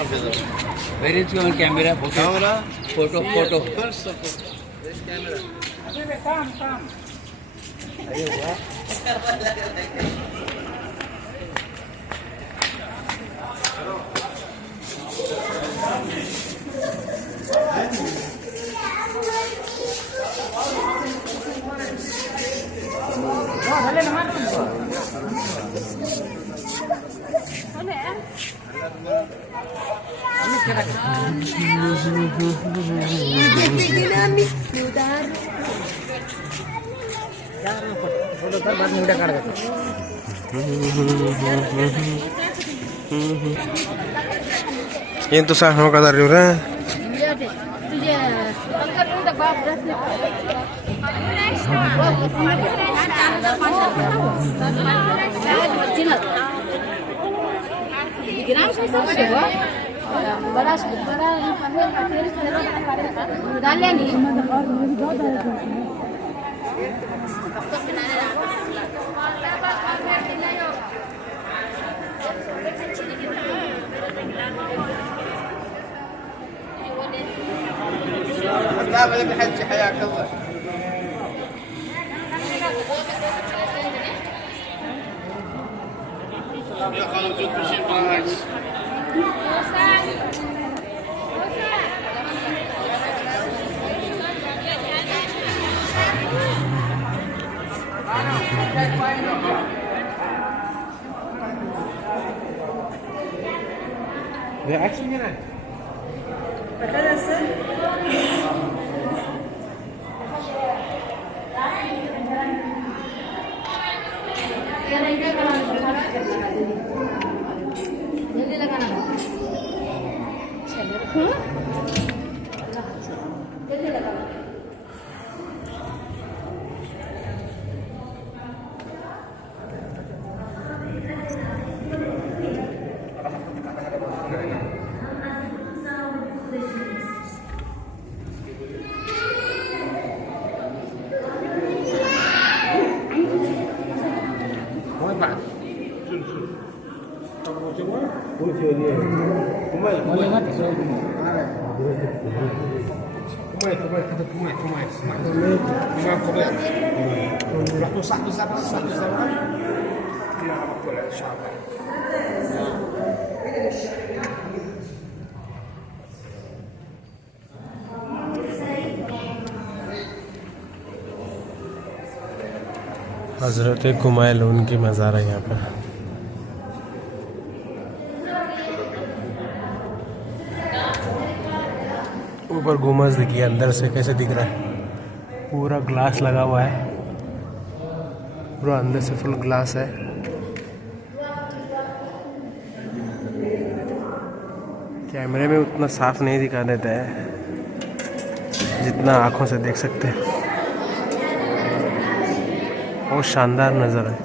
Where is your camera? Camera? Photo. First of all, this camera. Yan to sa ano kadar yun ha. لا بلا بحج حياك الله. يا خالد جود بشير بالعكس. بالعكس من هنا. حضرت کمائل ان کی مزار ہے یہاں پہ. اوپر گنبد دیکھیے اندر سے کیسے دکھ رہا ہے. پورا گلاس لگا ہوا ہے, پورا اندر سے فل گلاس ہے. کیمرے میں اتنا صاف نہیں دکھا دیتا ہے جتنا آنکھوں سے دیکھ سکتے ہیں. بہت شاندار نظر ہے.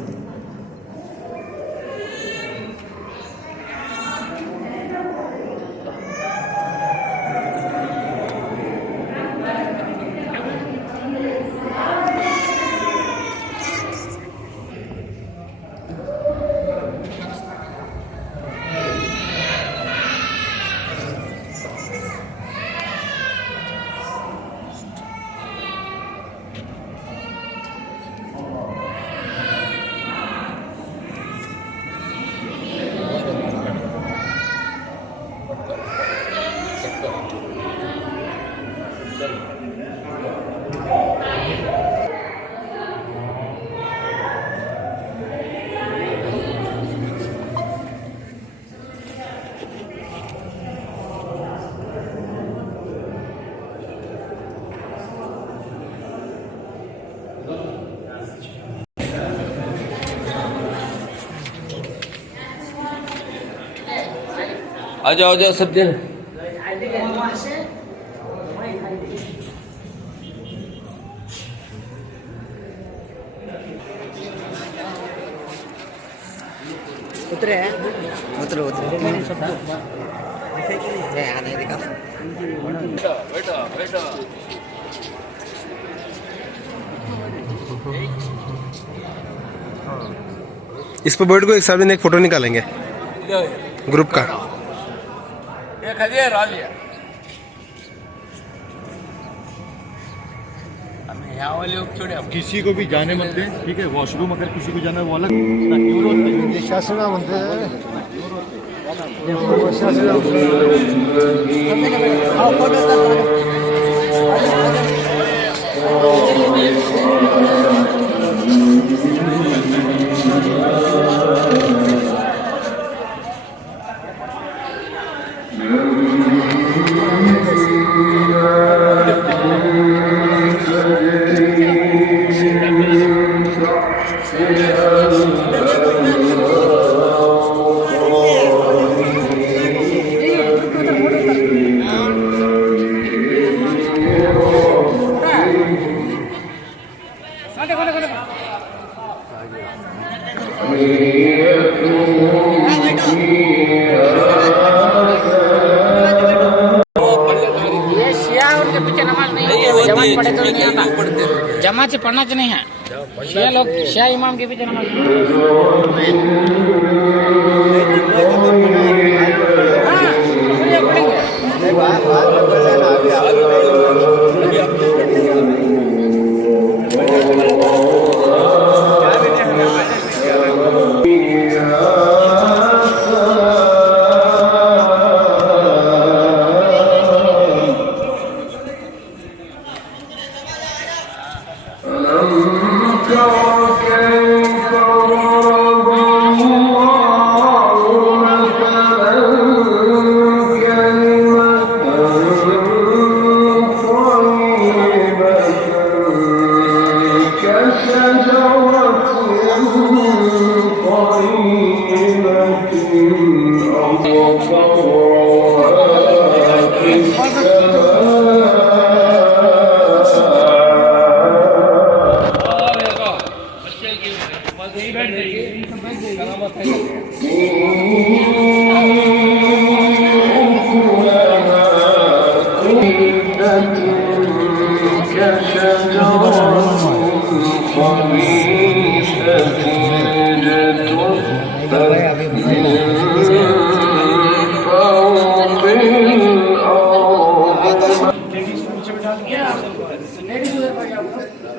आ जाओ सब दिन. उतरे उतरो आने दिखा. बेटा इस पर बैठ को एक साथ एक फोटो निकालेंगे ग्रुप का. 1000 आलिया यहाँ वाले छोड़े किसी को भी जाने मत दें, ठीक है। वॉशरूम अगर किसी को जाना है वो अलग, ना क्यों होता है? शासनामध्ये ये शिया उनके पीछे नमाज नहीं है, जमात पढ़े तो नहीं आता, जमात से पढ़ना चाहिए नहीं है। शिया लोग शिया इमाम के पीछे नमाज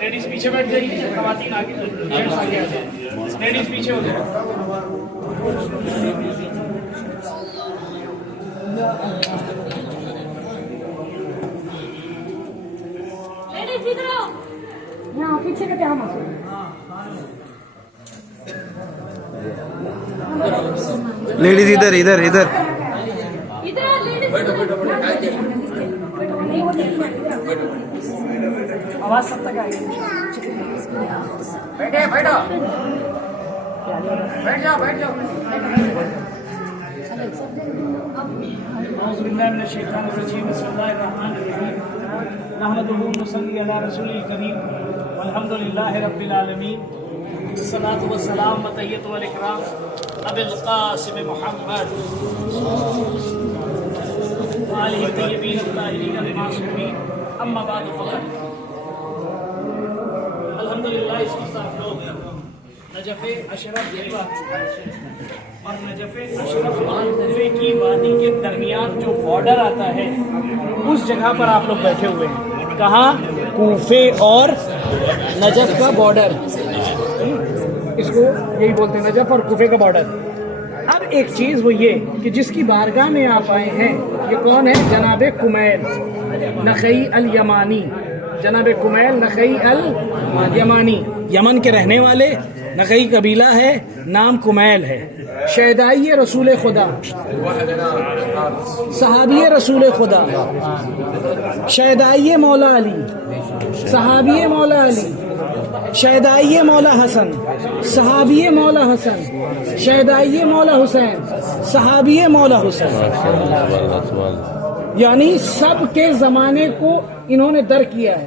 लेडीज पीछे बैठ जाइए, खवातीन आगे, जेंट्स आगे आ जाए, लेडीज पीछे हो जाए। लेडीज इधर आओ, यहाँ पीछे के ध्यान रखो। लेडीज इधर इधर इधर इधर लेडीज आवाज सब तक आएगी। बैठे बैठो, बैठ जाओ बैठ जाओ। औज़ुबिल्लाहि मिनश शैतानिर रजीम, बिस्मिल्लाहिर रहमानिर रहीम, नहमदुहु व नुसल्ली अला रसूलिल करीम, वल्हम्दुलिल्लाहि रब्बिल आलमीन, वस्सलातु वस्सलाम व तहियतु वल इकराम अबिल क़ासिम मुहम्मद व आलिहि तय्यबीन अत्ताहिरीन अल मासूमीन, अम्मा बाद फ़क़त। अल्हम्दुलिल्लाह, इस वक्त आप लोग नजफ़े अशरफ और नजफ़े अशरफ और कूफे की वादी के दरमियान जो बॉर्डर आता है, उस जगह पर आप लोग बैठे हुए हैं। कहाँ? कूफे और नजफ़ का बॉर्डर, इसको यही बोलते हैं, नजफ़ और कूफे का बॉर्डर। अब एक चीज़ वो ये कि जिसकी बारगाह में आप आए हैं, ये कौन है? जनाब कुमैल नखई अल यमानी, जनाब कुमैल नखई अल यमानी, यमन के रहने वाले, नखई कबीला है, नाम कुमैल है। शहदाई रसूल खुदा, सहाबी रसूल खुदा, शहदाई मौला अली, सहाबी मौला अली, शहदाई मौला हसन, सहाबी मौला हसन, शहदाई मौला हुसैन, सहाबी मौला हुसैन, यानी सब के ज़माने को इन्होंने दर किया है।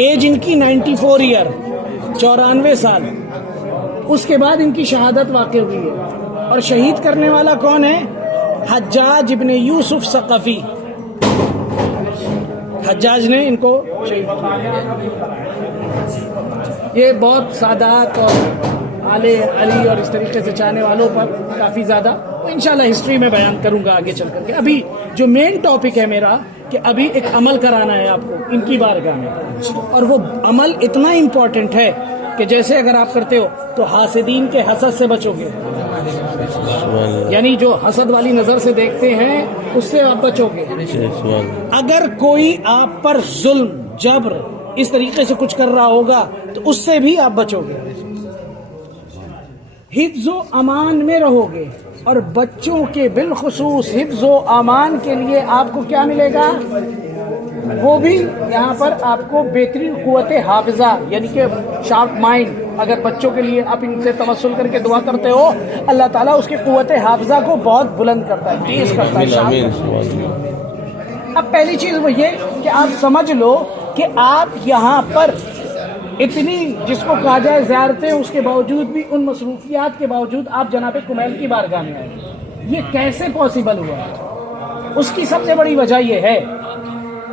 एज इनकी 94 ईयर, 94 साल। उसके बाद इनकी शहादत वाक़ई हुई है। और शहीद करने वाला कौन है? हज्जाज इब्ने यूसुफ सक़फ़ी, हज्जाज ने इनको शहीद किया। ये बहुत सादात और आले अली और इस तरीके से चाहने वालों पर काफ़ी ज़्यादा वो इंशाल्लाह हिस्ट्री में बयान करूंगा आगे चल करके। अभी जो मेन टॉपिक है मेरा कि अभी एक अमल कराना है आपको इनकी बारगाह में, और वो अमल इतना इम्पोर्टेंट है कि जैसे अगर आप करते हो तो हासिदीन के हसद से बचोगे, यानी जो हसद वाली नजर से देखते हैं उससे आप बचोगे। अगर कोई आप पर जुल्म जबर इस तरीके से कुछ कर रहा होगा तो उससे भी आप बचोगे। हिफ्ज़ो अमान में रहोगे, और बच्चों के बिलखुसूस हिफ्ज़ो अमान के लिए आपको क्या मिलेगा, वो भी यहाँ पर आपको बेहतरीन कुव्वत हाफिजा यानी कि शार्प माइंड। अगर बच्चों के लिए आप इनसे तवस्सुल करके दुआ करते हो, अल्लाह ताला उसके कुव्वत हाफिजा को बहुत बुलंद करता है, तेज करता है, शार्प करता है। अब पहली चीज वो ये कि आप समझ लो कि आप यहाँ पर इतनी जिसको कहा जाए ज़ियारतें, उसके बावजूद भी उन मसरूफियात के बावजूद आप जनाब कुमैल की बारगाह में आए। ये कैसे पॉसिबल हुआ? उसकी सबसे बड़ी वजह यह है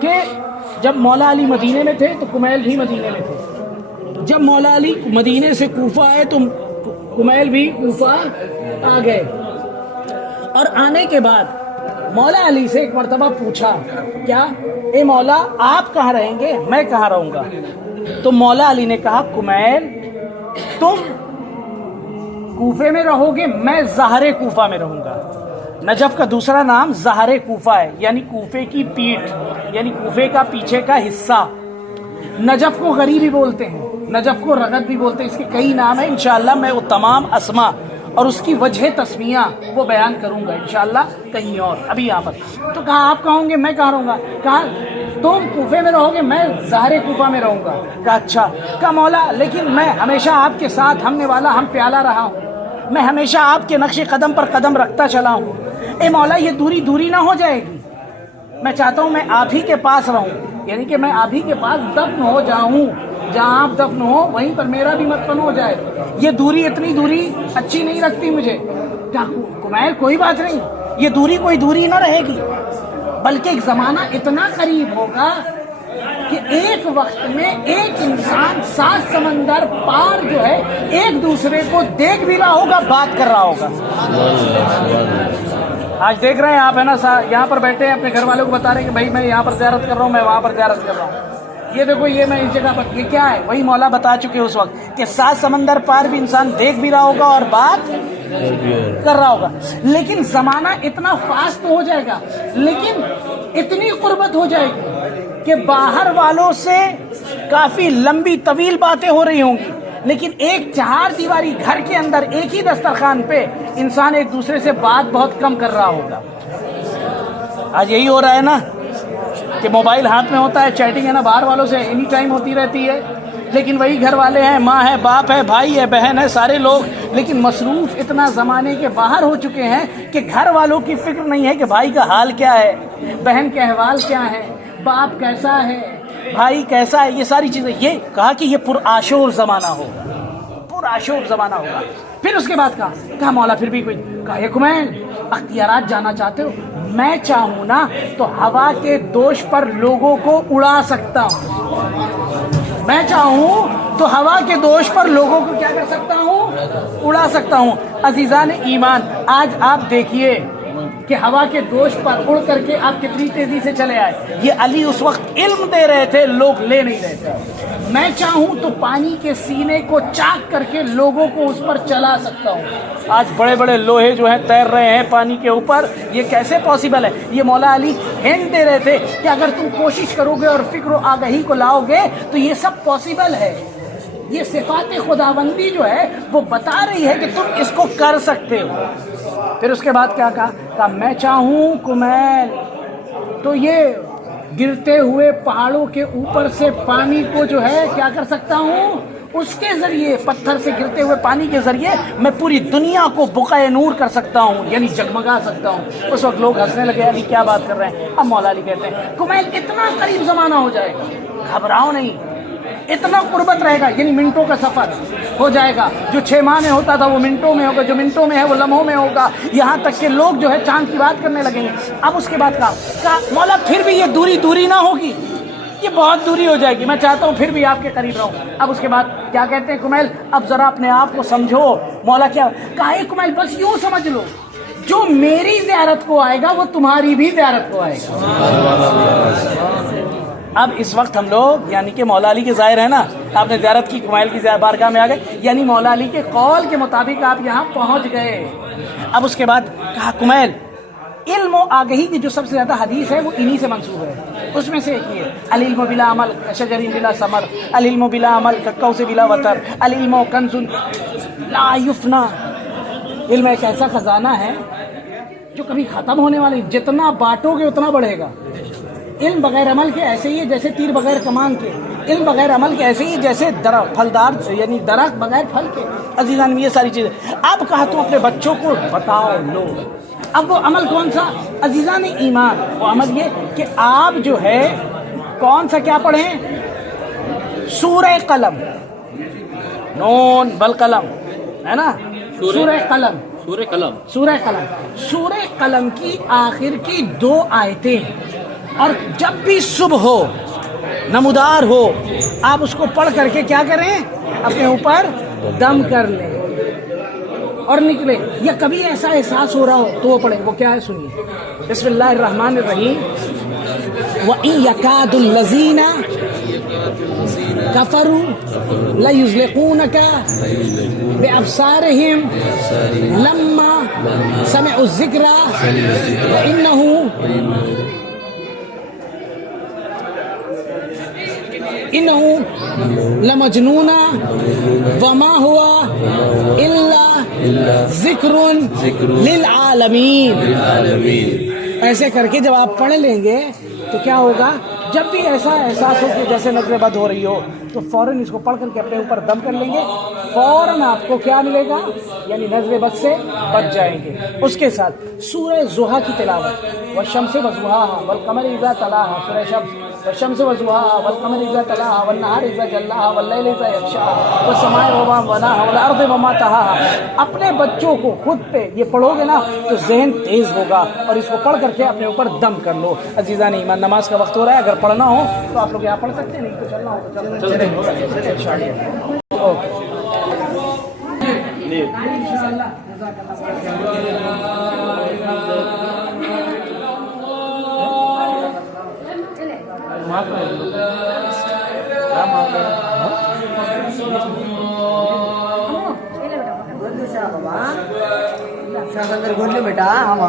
कि जब मौला अली मदीने में थे तो कुमैल भी मदीने में थे। जब मौला अली मदीने से कूफा आए तो कुमैल भी कूफा आ गए, और आने के बाद मौला अली से एक मर्तबा पूछा, क्या ए मौला आप कहाँ रहेंगे, मैं कहाँ रहूंगा? तो मौला अली ने कहा, कुमैल तुम कूफे में रहोगे, मैं ज़हरे कूफा में रहूंगा। नजफ का दूसरा नाम ज़हरे कूफा है, यानी कूफे की पीठ, यानी कूफे का पीछे का हिस्सा। नजफ को गरीबी बोलते हैं, नजफ को रगत भी बोलते हैं, इसके कई नाम है। इंशाअल्लाह मैं वो तमाम अस्मा और उसकी वजह तस्मिया वो बयान करूंगा इंशाअल्लाह कहीं और। अभी यहाँ पर तो कहा आप कहोगे मैं कहाँ रहूंगा? कहा तुम कूफे में रहोगे, मैं ज़हरे कूफा में रहूंगा। कहा अच्छा। कहा मौला लेकिन मैं हमेशा आपके साथ हमने वाला हम प्याला रहा हूँ, मैं हमेशा आपके नक्शे कदम पर कदम रखता चला हूँ। ए मौला ये दूरी ना हो जाएगी, मैं चाहता हूँ मैं आप ही के पास रहूँ, यानी कि मैं आप ही के पास दफन हो जाऊँ, जहाँ आप दफन हो वहीं पर मेरा भी मदफन हो जाए। ये दूरी, इतनी दूरी अच्छी नहीं लगती मुझे। क्या कुमैल कोई बात नहीं, ये दूरी कोई दूरी ना रहेगी, बल्कि एक जमाना इतना करीब होगा कि एक वक्त में एक इंसान 7 समंदर पार जो है एक दूसरे को देख भी रहा होगा, बात कर रहा होगा। आज देख रहे हैं आप, है ना, यहाँ पर बैठे हैं, अपने घर वालों को बता रहे हैं कि भाई मैं यहाँ पर ज़ियारत कर रहा हूँ, मैं वहाँ पर ज़ियारत कर रहा हूँ, ये देखो ये मैं इस जगह पर, ये क्या है? वही मौला बता चुके उस वक्त कि 7 समंदर पार भी इंसान देख भी रहा होगा और बात कर रहा होगा। लेकिन जमाना इतना फास्ट हो जाएगा, लेकिन इतनी कुर्बत हो जाएगी कि बाहर वालों से काफी लंबी तवील बातें हो रही होंगी, लेकिन एक 4 दीवारी घर के अंदर एक ही दस्तरखान पे इंसान एक दूसरे से बात बहुत कम कर रहा होगा। आज यही हो रहा है ना कि मोबाइल हाथ में होता है, चैटिंग है ना बाहर वालों से एनी टाइम होती रहती है, लेकिन वही घर वाले हैं, माँ है, बाप है, भाई है, बहन है, सारे लोग, लेकिन मसरूफ इतना ज़माने के बाहर हो चुके हैं कि घर वालों की फिक्र नहीं है कि भाई का हाल क्या है, बहन के अहवाल क्या है, बाप कैसा है, भाई कैसा है, ये सारी चीज़ें। ये कहा कि ये पुरआशूर ज़माना होगा, पुरआशूर ज़माना होगा। फिर उसके बाद कहा मौला फिर भी कोई, कहा कुमैल अख्तियारात जाना चाहते हो? मैं चाहूँ ना तो हवा के दोष पर लोगों को उड़ा सकता हूँ, मैं चाहूँ तो हवा के दोष पर लोगों को क्या कर सकता हूँ? उड़ा सकता हूँ। अजीज़ान ईमान, आज आप देखिए कि हवा के दोष पर उड़ करके आप कितनी तेजी से चले आए। ये अली उस वक्त इल्म दे रहे थे, लोग ले नहीं रहे थे। मैं चाहूँ तो पानी के सीने को चाक करके लोगों को उस पर चला सकता हूँ। आज बड़े बड़े लोहे जो हैं तैर रहे हैं पानी के ऊपर, ये कैसे पॉसिबल है? ये मौला अली हिंट दे रहे थे कि अगर तुम कोशिश करोगे और फिक्र आगही को लाओगे तो ये सब पॉसिबल है। ये सिफात खुदाबंदी जो है वो बता रही है कि तुम इसको कर सकते हो। फिर उसके बाद क्या कहा मैं चाहूँ कुमैल तो ये गिरते हुए पहाड़ों के ऊपर से पानी को जो है क्या कर सकता हूँ, उसके जरिए, पत्थर से गिरते हुए पानी के जरिए मैं पूरी दुनिया को बुक़ाए नूर कर सकता हूँ, यानी जगमगा सकता हूँ। उस वक्त लोग हंसने लगे, अली क्या बात कर रहे हैं। अब मौला अली कहते हैं कुमैल इतना करीब जमाना हो जाएगा, घबराओ नहीं, इतना कुर्बत रहेगा, यानी मिनटों का सफर हो जाएगा। जो 6 माह में होता था वो मिनटों में होगा, जो मिनटों में है वो लम्हों में होगा, यहाँ तक कि लोग जो है चांद की बात करने लगेंगे। अब उसके बाद कहा मौला फिर भी ये दूरी ना होगी, ये बहुत दूरी हो जाएगी, मैं चाहता हूँ फिर भी आपके करीब रहूँ। अब उसके बाद क्या कहते हैं कुमैल, अब जरा अपने आप को समझो। मौला क्या कहा, कुमैल बस यूँ समझ लो जो मेरी ज़ियारत को आएगा वो तुम्हारी भी ज़ियारत को आएगा. अब इस वक्त हम लोग यानी कि मौला अली के ज़ाहिर है ना, आपने ज़ियारत की, कुमैल की बारगाह में आ गए, यानी मौला अली के कौल के मुताबिक आप यहाँ पहुँच गए. अब उसके बाद कहा कुमैल, इल्म और आगही की जो सबसे ज़्यादा हदीस है वो इन्हीं से मंसूब है. उसमें से एक ये अल-इल्म बिला अमल शजरिन बिला समर, अल-इल्म बिला अमल कक्कौ से बिला वतर, अल-इल्म कंजुन ला युफना. इल्म एक ऐसा खजाना है जो कभी ख़त्म होने वाला नहीं, जितना बांटोगे उतना बढ़ेगा. इल्म बगैर अमल के ऐसे ही है जैसे तीर बगैर कमान के. इल्म बगैर अमल के ऐसे ही जैसे फलदार यानी दरख्त बगैर फल के. अजीज़ान, ये सारी चीज़ें अब कहा तो अपने बच्चों को बताओ लो. अब वो अमल कौन सा? अजीज़ान ईमान, वो अमल ये कि आप जो है कौन सा क्या पढ़ें? सूरह कलम, नून वल कलम, है ना? सूरह कलम, सूरह कलम की आखिर की 2 आयतें. और जब भी सुबह हो, नमूदार हो, आप उसको पढ़ करके क्या करें? अपने ऊपर दम कर लें और निकले. या कभी ऐसा एहसास हो रहा हो तो वो पढ़े. वो क्या है सुनिए. बिस्मिल्लाहिर्रहमानिर्रहीम. व इन यकादुल लज़ीना कफरू लयुज़लिक़ूनका बिअब्सारिहिम लम्मा समिअु ज़िक्रा व इन्नहु लमजनूना वमा हुआ इल्ला ज़िक्रुन लिल आलमीन. ऐसे करके जब आप पढ़ लेंगे तो क्या होगा? जब भी ऐसा एहसास हो कि जैसे नज़र बद हो रही हो तो फ़ौरन इसको पढ़ करके अपने ऊपर दम कर लेंगे. फ़ौरन आपको क्या मिलेगा? यानी नज़र बद से बच जाएंगे. उसके साथ सूरह ज़ुहा की तिलावत. वश्शम्स वज़ुहाहा वल-क़मरि इज़ा तलाहा, सूरह शम्स. वश्शम्स वज़ुहाहा वल-क़मरि इज़ा तलाहा वन-नहारि इज़ा जल्लाहा वल-लैलि इज़ा यग़शाहा वस-समाइ वमा बनाहा वल-अर्दि वमा तहाहा. अपने बच्चों को खुद पे ये पढ़ोगे ना तो ज़हन तेज़ होगा. और इसको पढ़ करके अपने ऊपर दम कर लो. अज़ीज़ान ईमान, नमाज का वक्त हो रहा है. अगर पढ़ना हो तो आप लोग यहाँ पढ़ सकते हैं, नहीं तो चलना हो तो चलें. बेटा हम